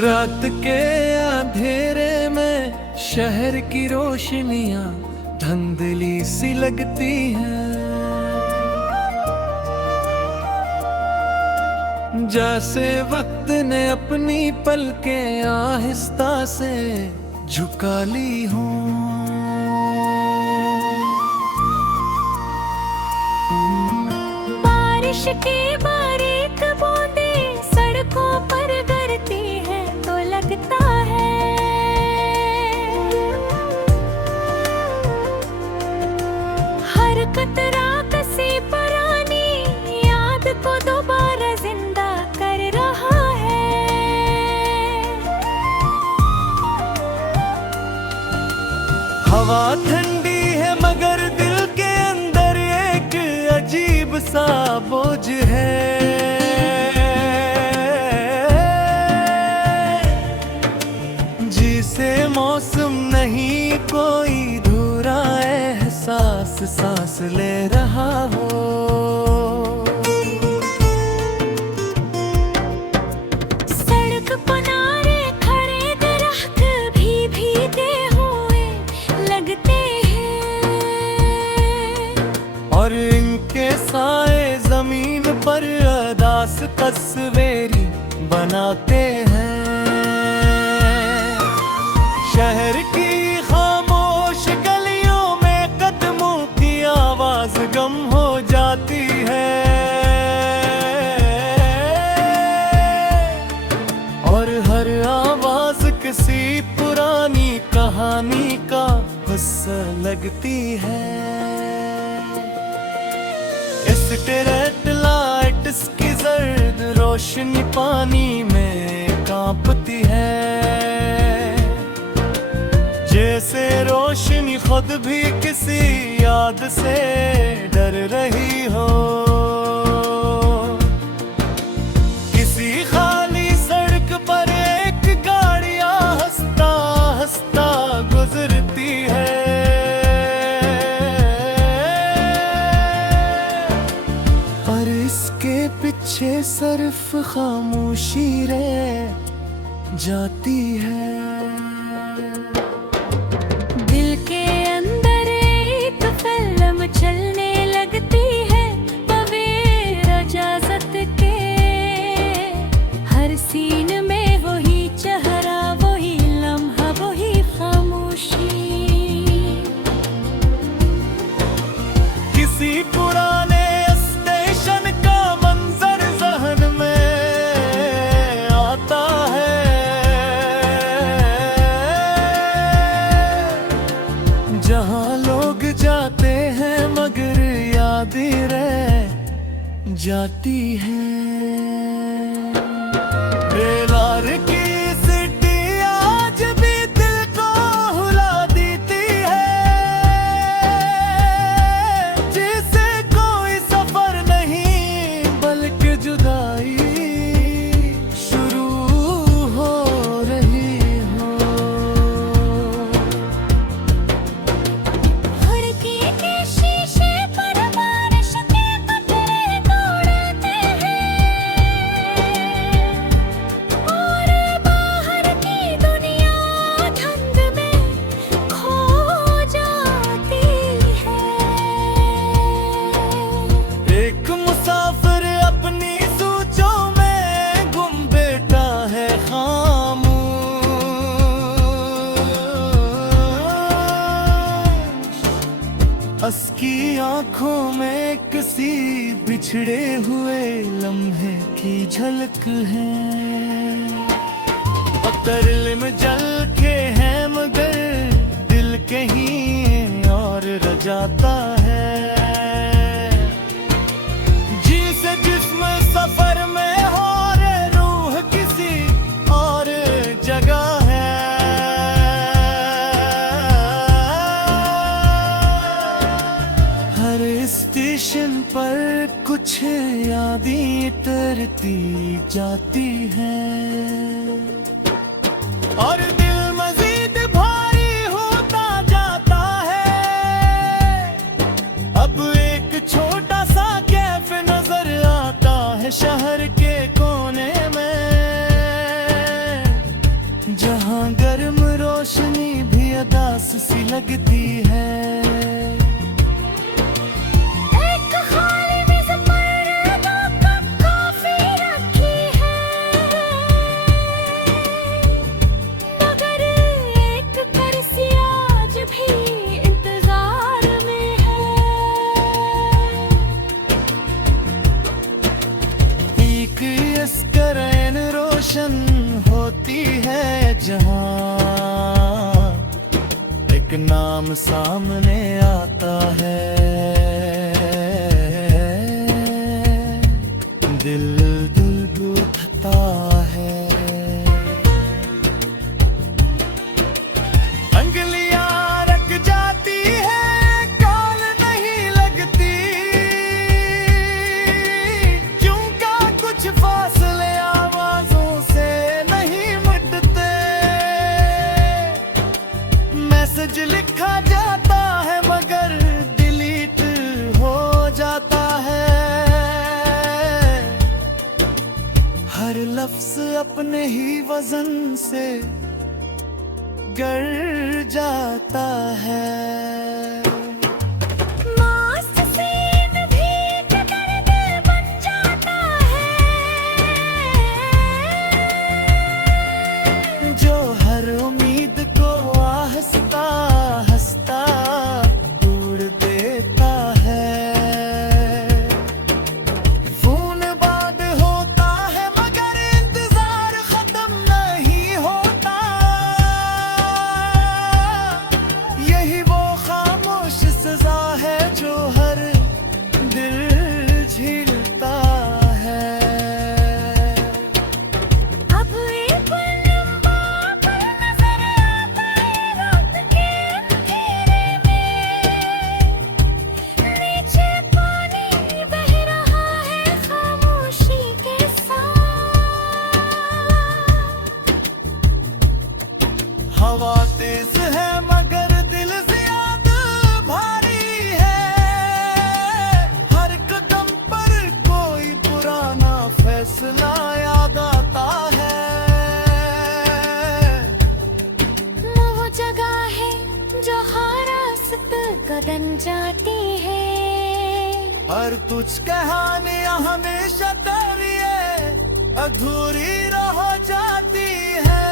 रात के अंधेरे में शहर की रोशनियां धुंधली सी लगती हैं, जैसे वक्त ने अपनी पलकें आहिस्ता से झुका ली हों। बारिश की बारीक बूंदें सड़कों पर गिरती हैं तो लगता है हर कतरा किसी पुरानी याद को दोबारा जिंदा कर रहा है। हवा ठंडी है मगर दिल के अंदर एक अजीब सा बोझ है, जिसे मौसम नहीं कोई धुरा एहसास सांस ले रहा हो। सड़क किनारे खड़े दरख्त भी भीगे हुए लगते हैं और इनके साए जमीन पर अदास तस्वीरें बनाते हैं। शहर की खामोश गलियों में कदमों की आवाज गम हो जाती है और हर आवाज किसी पुरानी कहानी का हिस्सा लगती है। स्ट्रीट लाइट्स की जर्द रोशनी पानी में कांपती है, जैसे रोशनी खुद भी किसी याद से डर रही हो। किसी खाली सड़क पर एक गाड़ियां हंसता हंसता गुजरती है, पर इसके पीछे सिर्फ खामोशी रह जाती है। दिल के अंदर एक फिल्म चलने लगती है बगैर इजाजत के, हर सीन में वही चेहरा वही लम्हा वही खामोशी। किसी पुराने स्टेशन का मंजर ज़हन में आता है, जहाँ लोग जाते हैं मगर यादें रह जाती हैं। बेलार की सिटी आज भी दिल को हुला देती है, जिसे कोई सफर नहीं बल्कि जुदाई शुरू हो रही हो। खिड़की के शीशे पर बारिश के कतरे दौड़ते हैं और बाहर की दुनिया धुंध में खो जाती है। एक मुसाफिर अपनी सोचों में गुम बैठा है खामोश, उसकी आंखों में किसी बिछड़े हुए लम्हे की झलक है। अतरल में जल के हैं मगर दिल कहीं और रह जाता है, जिसे जिस्म सफर में हो रे रूह किसी और जगह है। हर स्टेशन पर कुछ यादें तरती जाती हैं और दिल मजीद भारी होता जाता है। अब एक छोटा सा कैफे नजर आता है शहर के कोने में, जहाँ गर्म रोशनी भी अदास सी लगती है। एक खाली मेज पर दो कप कॉफी रखी है, मगर एक कुर्सी आज भी इंतजार में है। एक स्क्रीन रोशन होती है जहाँ एक नाम सामने आता है, दिल उठता है। अंगलियां रख जाती है, कॉल नहीं लगती, क्यों का कुछ फासले आवाजों से नहीं मिटते। मैसेज लिखा जाता है मगर डिलीट हो जाता है। हर लफ्ज अपने ही वजन से गर जाता है। मास्क सीन भी दर्द बन जाता है, जो हर उम्मीद को आहिस्ता हंसता तोड़ देता है। फोन बाद होता है मगर इंतजार खत्म नहीं होता। यही वो खामोश सजा है जो हर दिल झीलता है। अब एक लम्बा पल नजर आता है रात के अंधेरे में, नीचे पानी बह रहा है खामोशी के साथ। हवा तेज है मगर दिल ज्यादा भारी है। हर कदम पर कोई पुराना फैसला याद आता है। वो जगह है जहाँ रास्त कदम जाती है। हर कुछ कहानियां हमेशा तेरी अधूरी रह जाती है।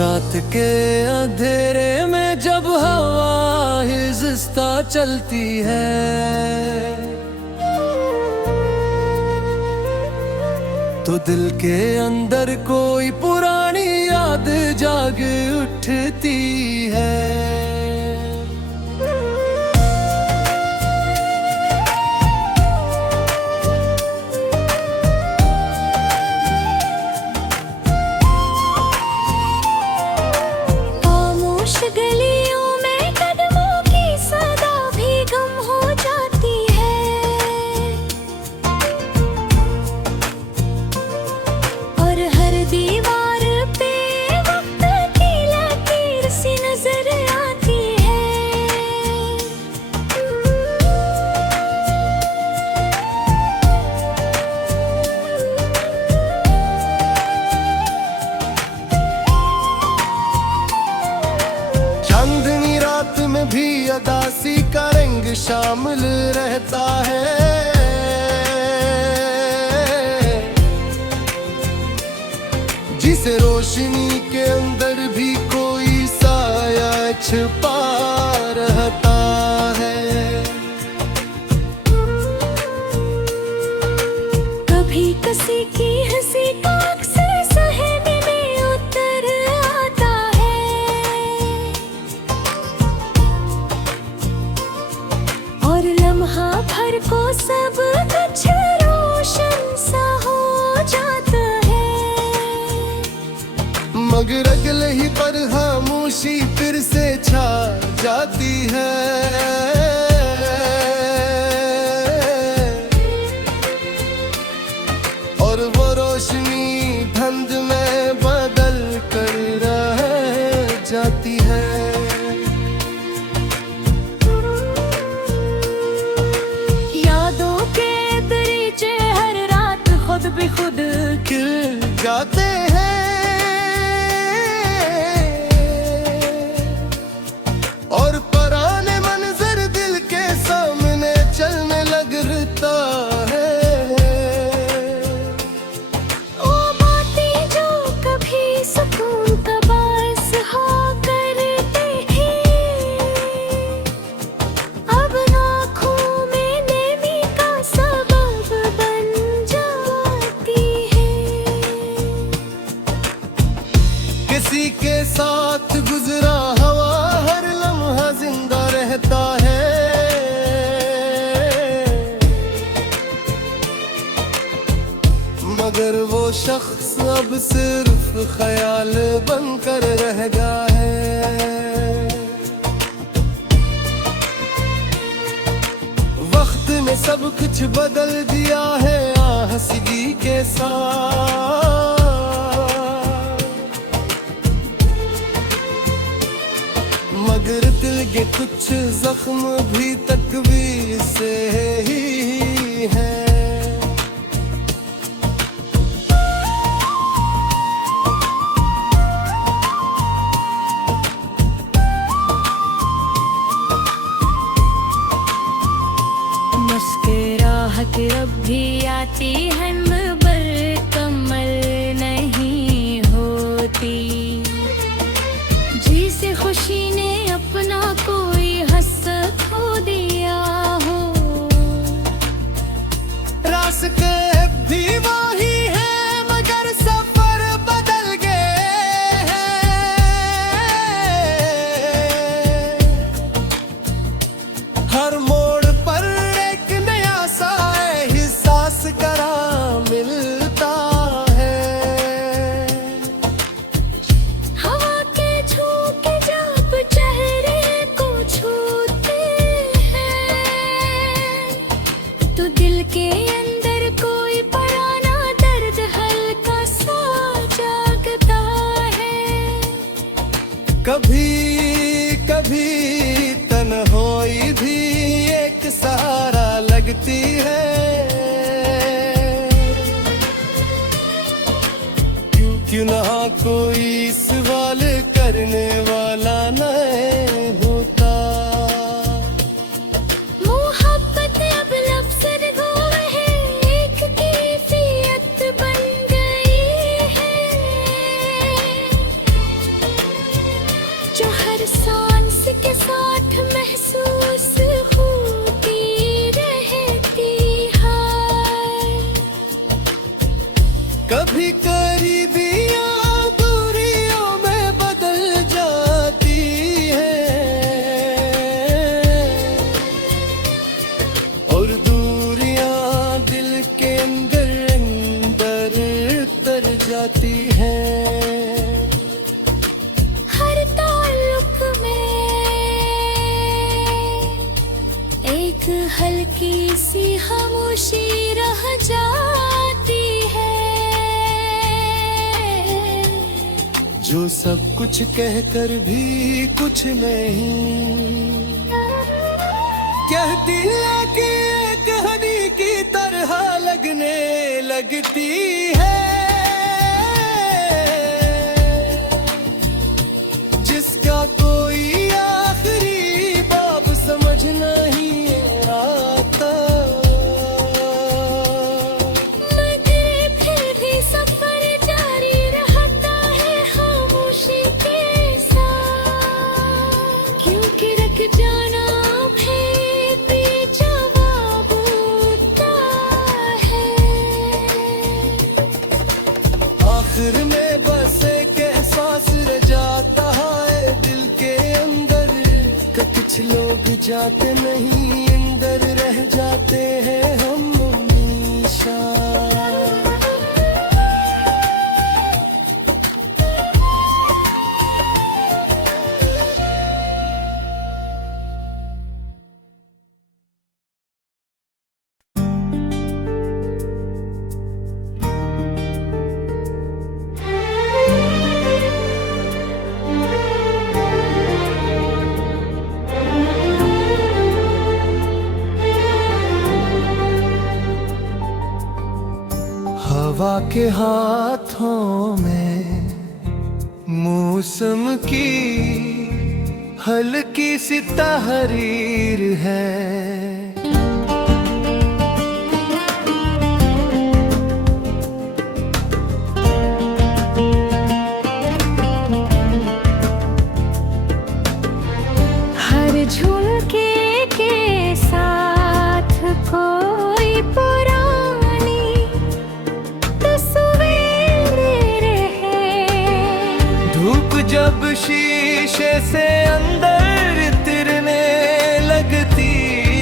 रात के अंधेरे में जब हवा हिज़्ता चलती है, तो दिल के अंदर कोई पुरानी याद जाग उठती है। खामोश गलियों में कदमों की सदा भी गम हो जाती है, और हर दीवार पे वक्त की लकीर सी नजर आती है। चांदनी रात में भी अदासी का रंग शामिल रहता है। जिसे रोशनी के अंदर भी कोई साया छिपा रहता है। कभी किसी की हंसी का अक्सर सहने में उतर आता है, और लम्हा भर को सब कुछ रोशन सा हो जाता है। मगर अगले ही पर खामोशी फिर से छा जाती है। और वो रोशनी धुंध में बदल कर रह जाती है। यादों के दरीचे हर रात खुद भी खुद खिल जाते हैं और पुराने मंजर दिल के सामने चलने लगता है। वो बातें जो कभी सुकून का बायस हो करते हैं, अब आँखों में नमी का सबब बन जाती है। किसी के साथ गुजरा हवा हर लम्हा जिंदा रहता है, मगर वो शख्स अब सिर्फ ख्याल बनकर रह गया है। वक्त ने सब कुछ बदल दिया है हंसगी के साथ, मगर दिल के कुछ जख्म भी तकदीर से ही है। मुस्कुराहट अब भी आती है मगर कमल नहीं होती, जिसे खुशी ने अपना कोई हसरत खो दिया हो। रास्ते भी वही है मगर सफर बदल गए हैं। हर मोड़ पर एक नया सा एहसास करा मिलता है। हवा के झोंके जब चेहरे को छूते हैं, तो दिल के अंदर कोई पुराना दर्द हल्का सा जागता है। कभी कभी तन्हाई भी एक सहारा लगती है, क्यों ना कोई सवाल करने वाला न होता। मोहब्बत अब लफ्ज़ हो है, एक कैफियत बन गई है, जो हर सांस के साथ महसूस होती रहती है। कभी करीबियां दूरियों में बदल जाती है और दूरियां दिल के अंदर अंदर उतर जाती हैं। हर ताल्लुक में एक हल्की सी खामोशी रह जाती है, जो सब कुछ कहकर भी कुछ नहीं कहती है कि कहानी की तरह लगने लगती है। जिसका कोई आखिरी बाब समझ नहीं आता, मगर फिर भी सफर जारी रहता है खामोशी के साथ, क्योंकि रख जाना भी बेजवाब होता है। आखिर में बस एक एहसास रह जाता है दिल के अंदर, कुछ लोग जाते नहीं अंदर रह जाते हैं हम हमेशा। के हाथों में मौसम की हल्की सी तहरीर है। हर झुमके के साथ कोई पुरानी तस्वीर है। धूप जब शीशे से अंदर तिरने लगती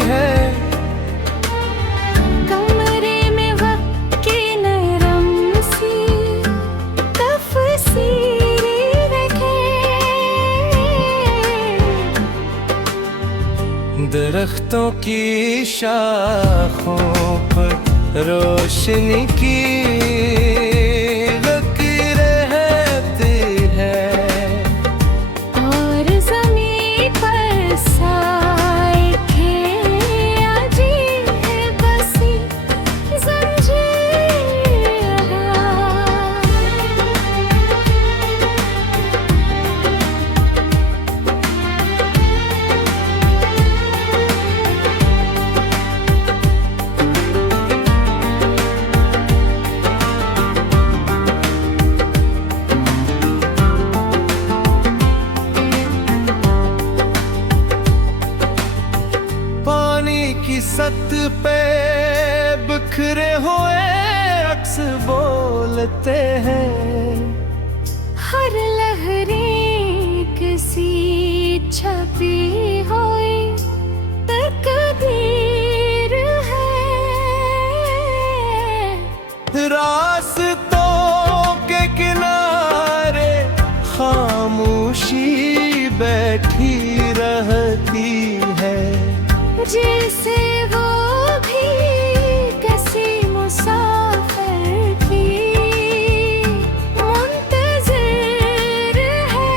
है, कमरे में वक्त की नरम सी तफसीरें रखे। दरख्तों की शाखों पर रोशनी की की सत पे बिखरे हुए अक्स बोलते हैं। हर लहरें किसी छपी हुई तकदीर है। रास्तों के किनारे खामोशी बैठी रहती है, जैसे वो भी किसी मुसाफिर की मुंतज़िर है।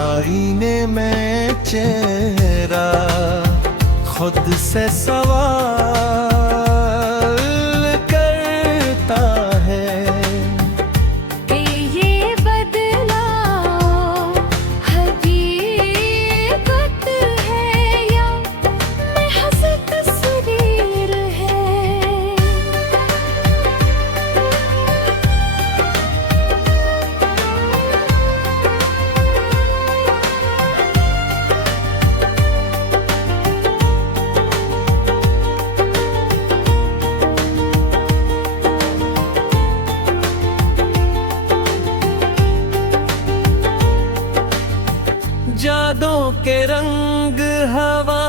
आईने में चेहरा खुद से सवाल करता है कि ये बदलाव हकीकत है या महज़ तस्वीर है। यादों के रंग हवा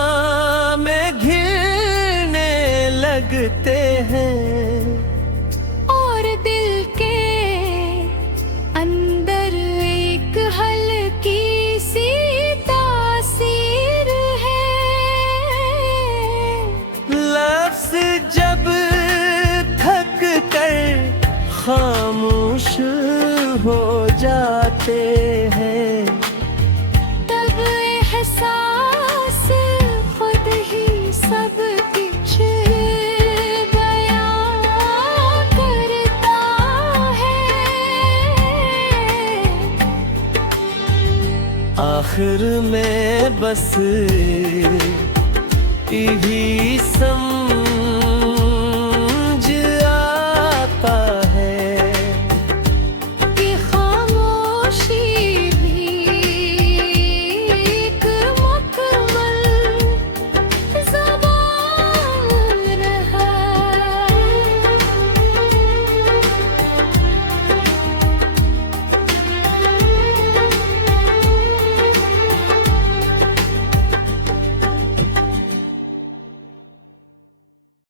में घिरने लगते हैं, और दिल के अंदर एक हल्की सी तासीर है। लफ्ज़ जब थक कर खामोश हो जाते हैं, एहसास खुद ही सब कुछ बयां करता है। आखिर में बस यही सम